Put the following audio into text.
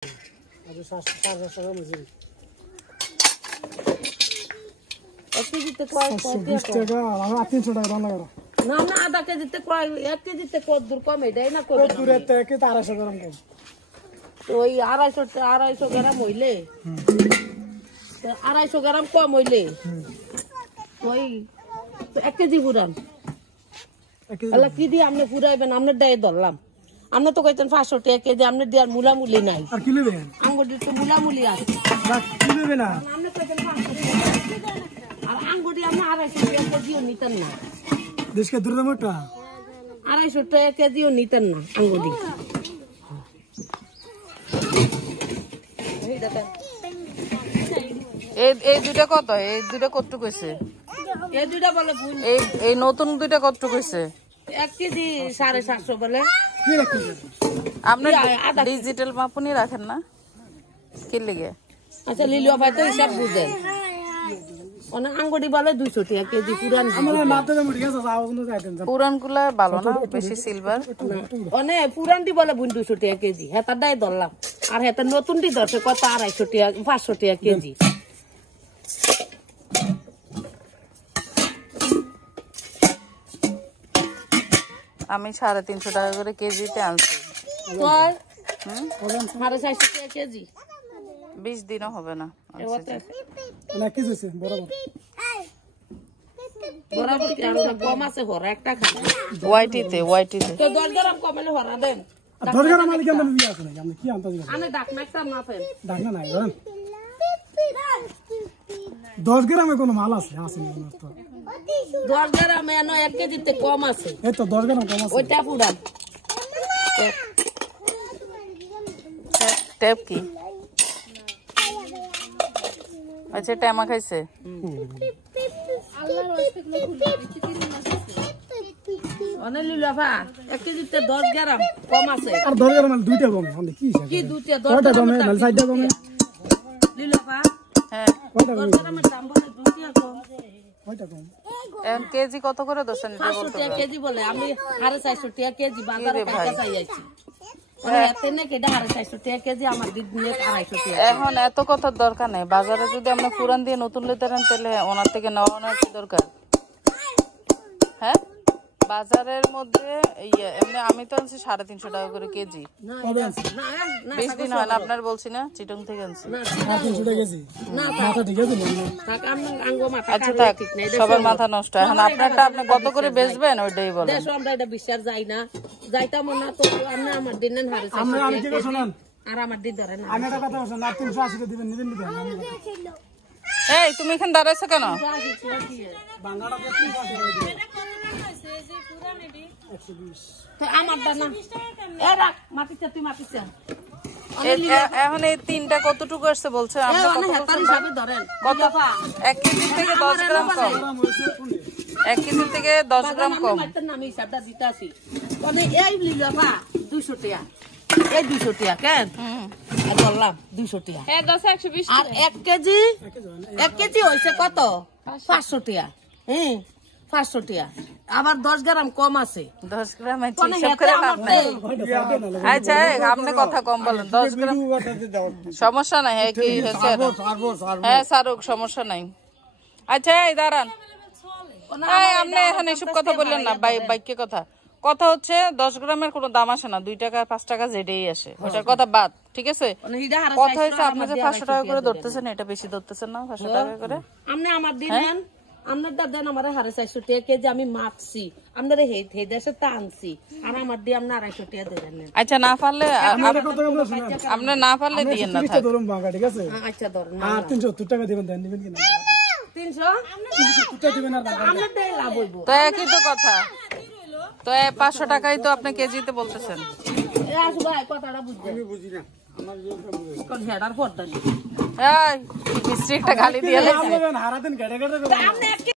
না না আধা কেজিতে কয় 1 কেজিতে কত দূর কম এটাই না কত দূরে থেকে 250 গ্রাম কম তো ওই 250 গ্রাম হইলে 250 গ্রাম কম হইলে ওই 1 কেজি পুরান আল্লাহ কি দিয়ে আপনি পুরাইবেন আপনি ডাই ধরলাম আপনি তো কইতেন 500 টাকা কেজি আপনি দেয়ার মুলামুলি নাই আর কি নেবেন আঙ্গুর তো মুলামুলি আছে কি নেবেন না আপনি কইতেন 500 টাকা আর আঙ্গুরি আপনি 250 টাকা কেজিও নিতেন না দেশকে দুর্দামটা 250 টাকা কেজিও নিতেন না আঙ্গুরি এই দুইটা কত এই দুইটা কত কইছে এই দুইটা বলে এই নতুন দুইটা কত কইছে 1 কেজি 750 বলে কি রাখছেন আপনি ডিজিটাল মাপনি রাখেন না কি লাগে আচ্ছা লিলিও ভাই তো হিসাব বুঝেন অনেক আঙ্গুরি বলে 200 টাকা কেজি পুরান আমার মাথায় মুড়ি গেছে যাওনো যাইতেন পুরানগুলা ভালো না বেশি সিলভার অনেক পুরানটি বলে 200 টাকা কেজি হেতার দাই ধরলাম আর হেতার নতুনটি ধরছে কত 250 টাকা 500 টাকা কেজি আমি 350 টাকা করে কেজিতে আনছি কয় 450 টাকা কেজি 20 দিনও হবে না না কি হইছে বরাবর বরাবর কি আর কম আছে হরা একটা খাবে ওয়াইটিতে তো 10 গ্রাম কমালে হরা দেন 10 গ্রাম মালিক আমরা দিয়ে আছে না আপনি কি আনতে দিবেন আনে ডাক নাকটা না ফেল ডাক না নাই ধরেন 10 গ্রামে কোনো মাল আছে না তো 10 গ্রামে এনো 1 কেজিতে কম আছে এই তো 10 গ্রাম কম আছে ওইটা পুরান টেপ কি আচ্ছা টাইমা খাইছে অনেক লিলাফা 1 কেজিতে 10 গ্রাম কম আছে আর 10 গ্রাম মাল দুইটা কমে আপনি কি হিসাব কি দুইটা 10টা কমে মাল 6টা কমে লিলাফা হ্যাঁ কয়টা 10 গ্রামের দাম বলে দুইটা কম কয়টা কম এখন কেজি কত করে দোষেন এটা 500 বলতে টাকা কেজি বলে আমি 450 টাকা কেজি বাজারে টাকা চাই আইছি এতে না কেডা 450 টাকা কেজি আমার দিদ নিয়ে 250 টাকা এখন এত কথার দরকার নেই বাজারে যদি আমরা পুরান দিয়ে নতুন লইতে পারেন তাহলে ওনার থেকে নেওয়ানোর কি দরকার হ্যাঁ বাজারের মধ্যে এমনি আমি তো আনছি 350 টাকা করে কেজি কবে আছে না না 20 দিন হয় না আপনার বলছি না চিটং থেকে আনছি না 300 টাকা কেজি না মাথা ঠিক আছে থাক আঙ্গো মাথা আচ্ছা থাক সবার মাথা নষ্ট এখন আপনারটা আপনি কত করে বেচবেন ওইটাই বলেন দেশ আমরা এটা বিশ্বাস যাই না যাইতাম না তো আমরা আমার দিন নেন হারে আমি কি করে শুনুন আর আমার দিন ধরে না আমি একটা কথা বলছি না 380 দিবেন নিবেন এই তুমি এখানে দাঁড়াইছো কেন বাংলাটা 380 দিবেন তো আমারটা না এ রাখ মাটিতে তুই মাটিতে এখন এই তিনটা কতটুকু আসছে বলছে আমরা কত হেতার হিসাবে ধরেন কত 1 কেজি থেকে 10 গ্রাম কম 1 কেজি থেকে 10 গ্রাম কম আমি হিসাবটা দিতে আসি মানে এই লিলাফা 200 টাকা এই 200 টাকা কেন আর বললাম 200 টাকা হ্যাঁ 10 120 আর 1 কেজি হইছে কত 500 টাকা হ্যাঁ 500 টাকা আবার 10 গ্রাম কম আছে 10 গ্রাম আছে হিসাব করে লাভ নাই আচ্ছা আপনি কথা কম বলেন 10 গ্রাম সমস্যা নাই হ্যাঁ কি হয়েছে হ্যাঁ সারুক সমস্যা নাই আচ্ছা এই দাঁড়ান এই আপনি এখন এসব কথা বললেন না বাইকে কথা হচ্ছে 10 গ্রামের কোনো দাম আসে না 2 টাকা 5 টাকা যেটাই আসে ওটার কথা বাদ ঠিক আছে কথা হয়েছে আপনি যে 500 টাকা করে ধরতেছেন এটা বেশি ধরতেছেন না 500 টাকা করে আপনি আমার দিলেন আপনার দেন আমার 450 টাকা কেজি আমি মাপছি আপনারা হে দেশে তা আনছি আর আমার দিয়ে আপনি 250 টাকা দেবেন আচ্ছা না পারলে আপনি না পারলে দিয়েন না থাক ধরুন বাঙ্গা ঠিক আছে আচ্ছা ধরেন আর 370 টাকা দিবেন দেন নিবেন কি না 300 টাকা দিবেন আর আপনার দিয়ে লাভ হইব তো একই তো কথা তো 500 টাকাই তো আপনি কেজিতে বলতেছেন এ আসু ভাই কথাটা বুঝছেন আমি বুঝি না আমার কোন হেডার পড়তা এই মিস্ত্রি একটা গালি দিয়ে হারাতেন গাড়ি গাড়ি